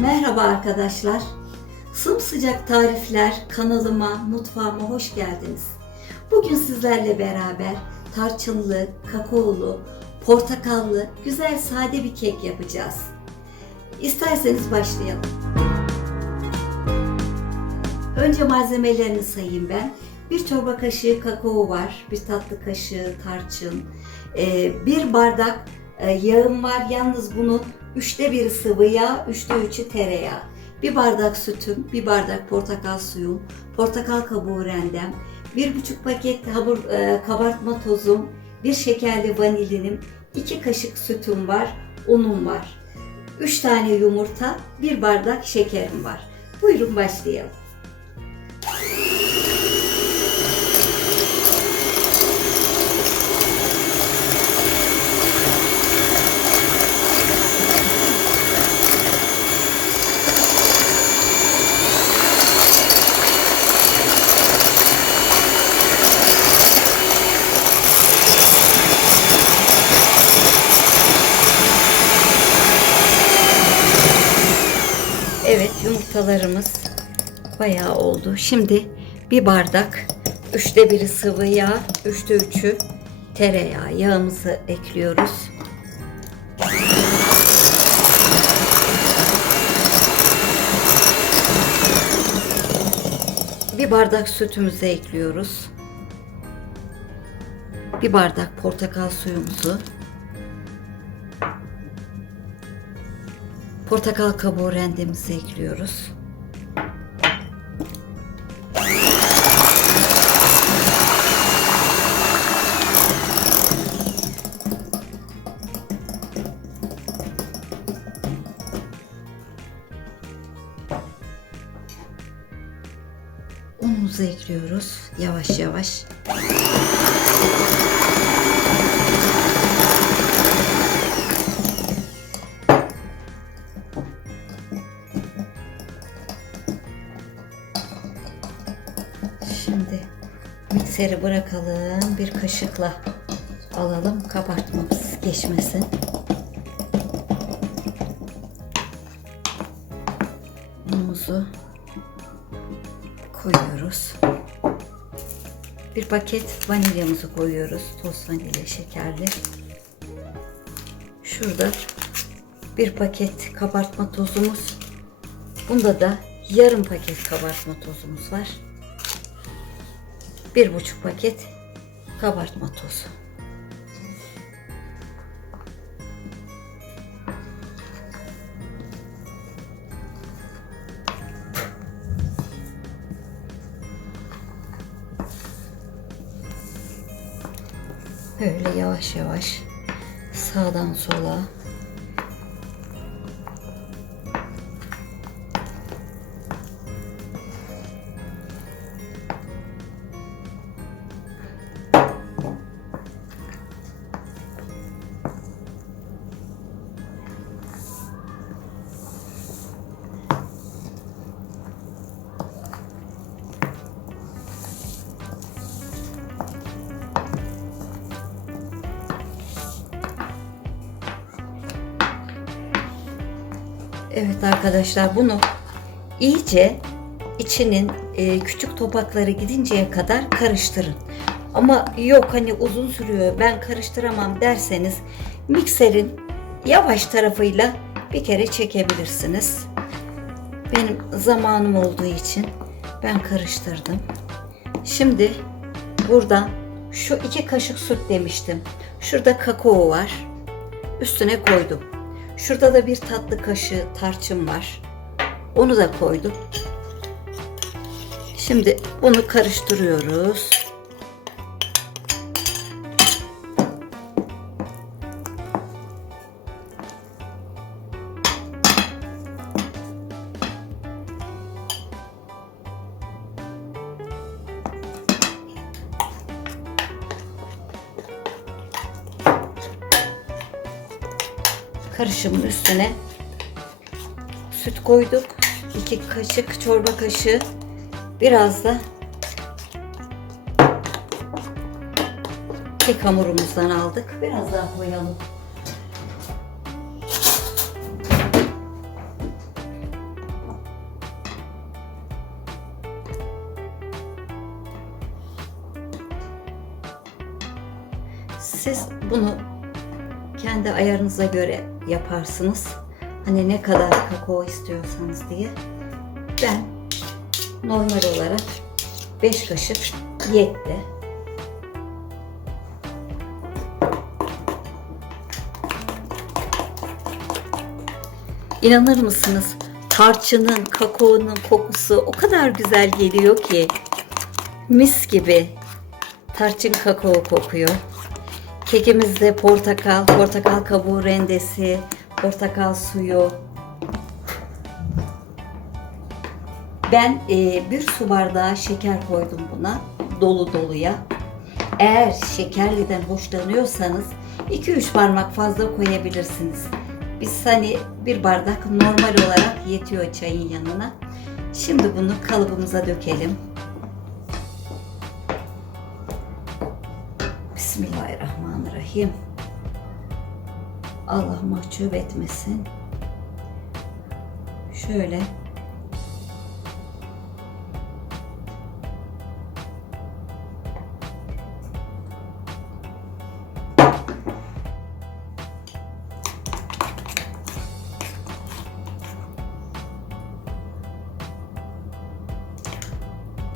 Merhaba arkadaşlar. Sımsıcak tarifler kanalıma, mutfağıma hoş geldiniz. Bugün sizlerle beraber tarçınlı, kakaolu, portakallı, güzel sade bir kek yapacağız. İsterseniz başlayalım. Önce malzemelerini sayayım ben. Bir çorba kaşığı kakao var, bir tatlı kaşığı tarçın, bir bardak yağım var. Yalnız bunun üçte biri sıvı yağ, üçte üçü tereyağı. Bir bardak sütüm, bir bardak portakal suyum, portakal kabuğu rendem, bir buçuk paket hamur e, kabartma tozum, bir şekerli vanilinim, iki kaşık sütüm var, unum var. Üç tane yumurta, bir bardak şekerim var. Buyurun başlayalım. Evet yumurtalarımız bayağı oldu. Şimdi bir bardak üçte biri sıvı yağ, üçte üçü tereyağı yağımızı ekliyoruz. Bir bardak sütümüzü ekliyoruz. Bir bardak portakal suyumuzu. Portakal kabuğu rendemizi ekliyoruz. Unumuzu ekliyoruz yavaş yavaş. Şimdi mikseri bırakalım. Bir kaşıkla alalım. Kabartmamız geçmesin. Unumuzu koyuyoruz. Bir paket vanilyamızı koyuyoruz. Toz vanilya şekerli. Şurada bir paket kabartma tozumuz. Bunda da yarım paket kabartma tozumuz var. Bir buçuk paket kabartma tozu. Böyle yavaş yavaş sağdan sola Evet arkadaşlar bunu iyice içinin e, küçük topakları gidinceye kadar karıştırın. Ama yok hani uzun sürüyor ben karıştıramam derseniz mikserin yavaş tarafıyla bir kere çekebilirsiniz. Benim zamanım olduğu için ben karıştırdım. Şimdi buradan şu iki kaşık süt demiştim. Şurada kakao var. Üstüne koydum. Şurada da bir tatlı kaşığı tarçın var. Onu da koydum. Şimdi bunu karıştırıyoruz. şimdi üstüne. Süt koyduk. 2 kaşık çorba kaşığı. Biraz da kek hamurumuzdan aldık. Biraz daha koyalım. Siz bunu kendi ayarınıza göre yaparsınız. Hani ne kadar kakao istiyorsanız diye. Ben normal olarak 5 kaşık yetti. İnanır mısınız? Tarçının, kakaonun kokusu o kadar güzel geliyor ki. Mis gibi tarçın kakao kokuyor. Kekimizde portakal, portakal kabuğu rendesi, portakal suyu. Ben e, bir su bardağı şeker koydum buna, dolu doluya. Eğer şekerliden hoşlanıyorsanız 2-3 parmak fazla koyabilirsiniz. Biz hani bir bardak normal olarak yetiyor çayın yanına. Şimdi bunu kalıbımıza dökelim. Bismillahirrahmanirrahim. Allah mahcup etmesin. Şöyle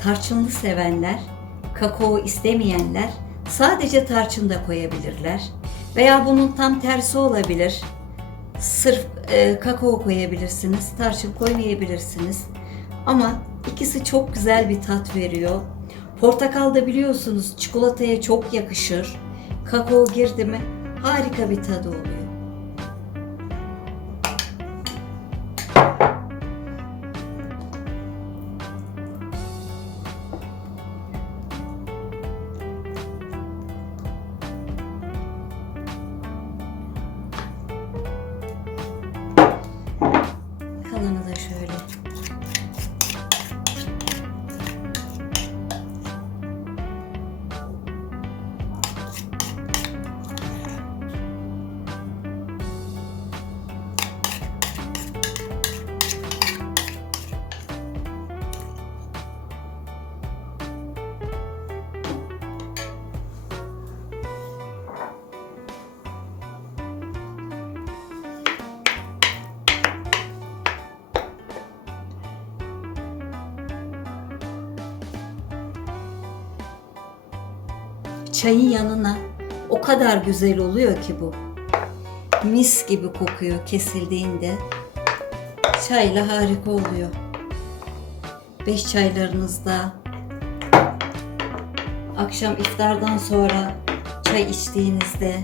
tarçınlı sevenler, kakao istemeyenler sadece tarçın da koyabilirler. Veya bunun tam tersi olabilir. Sırf e, kakao koyabilirsiniz, tarçın koymayabilirsiniz. Ama ikisi çok güzel bir tat veriyor. Portakal da biliyorsunuz çikolataya çok yakışır. Kakao girdi mi harika bir tadı oluyor. Çayın yanına o kadar güzel oluyor ki bu. Mis gibi kokuyor kesildiğinde. Çayla harika oluyor. Beş çaylarınızda akşam iftardan sonra çay içtiğinizde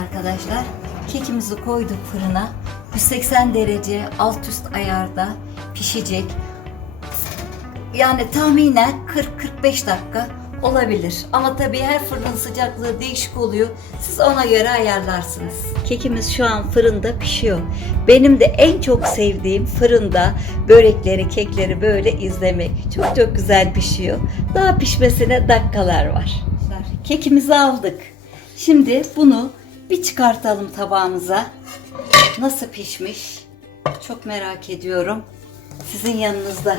arkadaşlar, kekimizi koyduk fırına. 180 derece alt üst ayarda pişecek. Yani tahminen 40-45 dakika olabilir. Ama tabii her fırının sıcaklığı değişik oluyor. Siz ona göre ayarlarsınız. Kekimiz şu an fırında pişiyor. Benim de en çok sevdiğim fırında börekleri, kekleri böyle izlemek. Çok çok güzel pişiyor. Daha pişmesine dakikalar var. Kekimizi aldık. Şimdi bunu bir çıkartalım tabağımıza. Nasıl pişmiş? Çok merak ediyorum. Sizin yanınızda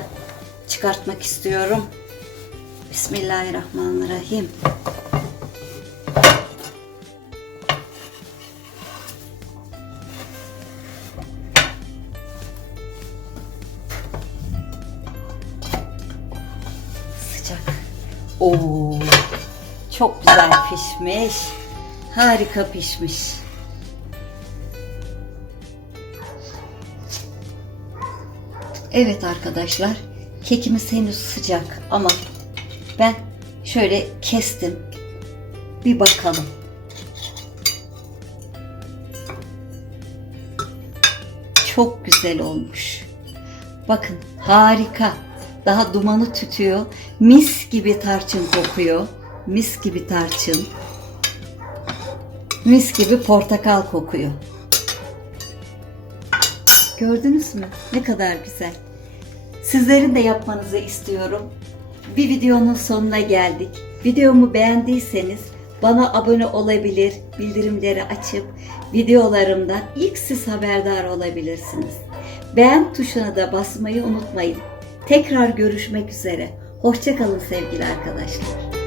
çıkartmak istiyorum. Bismillahirrahmanirrahim. Sıcak. Oo. Çok güzel pişmiş. Harika pişmiş. Evet arkadaşlar, kekimiz henüz sıcak ama ben şöyle kestim. Bir bakalım. Çok güzel olmuş. Bakın harika. Daha dumanı tütüyor. Mis gibi tarçın kokuyor. Mis gibi tarçın. Mis gibi portakal kokuyor. Gördünüz mü? Ne kadar güzel. Sizlerin de yapmanızı istiyorum. Bir videonun sonuna geldik. Videomu beğendiyseniz bana abone olabilir, bildirimleri açıp videolarımdan ilk siz haberdar olabilirsiniz. Beğen tuşuna da basmayı unutmayın. Tekrar görüşmek üzere. Hoşçakalın sevgili arkadaşlar.